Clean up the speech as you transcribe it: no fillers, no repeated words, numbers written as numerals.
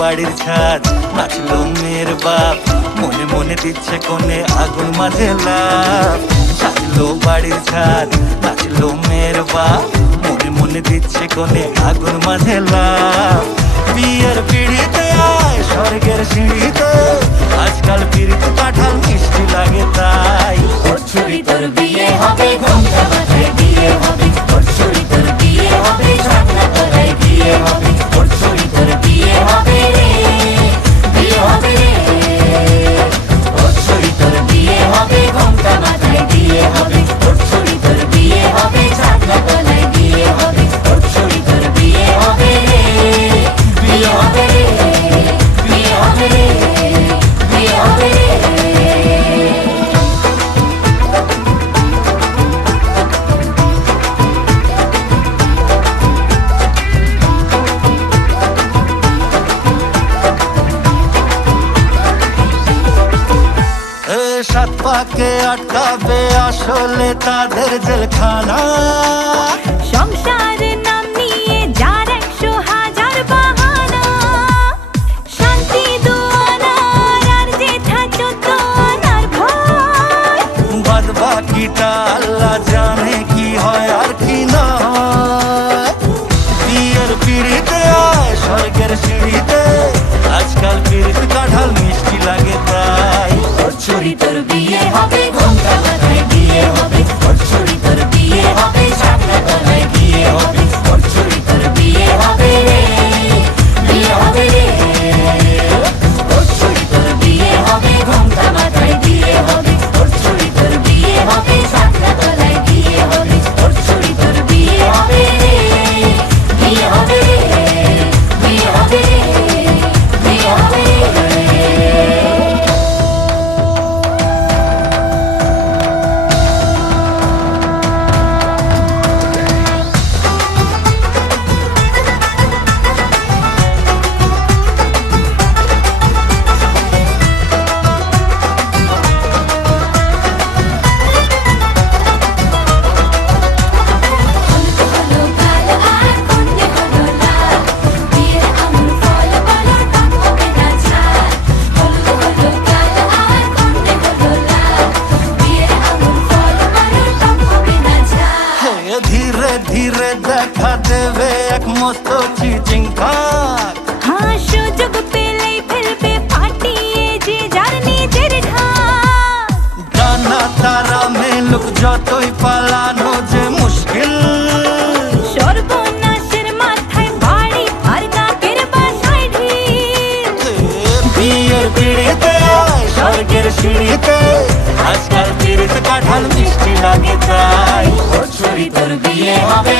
বাড়ির ছাদ, নাচলো মেয়ের বাপ, মনে মনে দিচ্ছে কোণে আগুন মাঝে লাভ। সাজলো বাড়ির ছাদ, নাচলো মেয়ের বাপ, মনে মনে দিচ্ছে কোণে আগুন মাঝে লাভ। বিয়ের পিড়িতে আয় স্বর্গের সিঁড়িতে, আজকাল পিড়িতে কাঁঠাল মিষ্টি লাগে তাই। ওর ছুরি তোর বিয়ে হবে, ঘোমটা মাথায় দিয়ে হবে। ওর ছুরি তোর বিয়ে হবে, ঝাঁকনা তলায় দিয়ে হবে। ওর ছুরি তোর বিয়ে হবে রে, বিয়ে হবে রে। ওর ছুরি তোর বিয়ে হবে, ঘোমটা মাথায় দিয়ে হবে। ওর ছুরি তোর বিয়ে হবে, ঝাঁকনা তলায় দিয়ে হবে। ওর ছুরি তোর বিয়ে হবে রে, বিয়ে হবে রে, বিয়ে হবে রে, বিয়ে হবে রে। সাত পাকে আটকাবে আসলে তাদের জেলখানা। সংসারের নাম নিয়ে যার 100,000 বাহানা, শান্তি দুয়ানার আর জেঠা 14 আনার ভয়। বাদ বাকিটা আল্লাহ জানে কি হয় আর কি না হয়। বিয়ের পিড়িতে আয় স্বর্গের সিঁড়িতে, আজকাল পিড়িতে কাঁঠাল মিষ্টি লাগে তাই। ওর ছুরি তোর বিয়ে হবে, ঘোমটা মাথায় দিয়ে হবে। ওর ছুরি তোর বিয়ে হবে, ঝাঁকনা তলায় দিয়ে হবে। ওর ছুরি তোর বিয়ে হবে রে, বিয়ে হবে রে। ওর ছুরি তোর বিয়ে হবে, ঘোমটা মাথায় দিয়ে হবে। ওর ছুরি তোর বিয়ে হবে, ঝাঁকনা তলায় দিয়ে হবে। ওর ছুরি তোর বিয়ে হবে রে, বিয়ে হবে রে, বিয়ে হবে রে, বিয়ে হবে রে। ধীরে ধীরে দেখা দেবে এক মস্ত চিচিং খাক। হ্যাঁ, সুযোগ পেলেই ফেলবে ফাটিয়ে যে যার নিজের ঢাক। ডানা তারা মেলুক যতই পালানো যে মুশকিল। সর্বনাশের মাথায় বাড়ি আর নাকের বাসায় ঢিল। বিয়ের পিড়িতে আয় স্বর্গের সিঁড়িতে, আজকাল পিড়িতে কাঁঠাল মিষ্টি লাগে তাই। ওর ছুরি তোর বিয়ে হবে।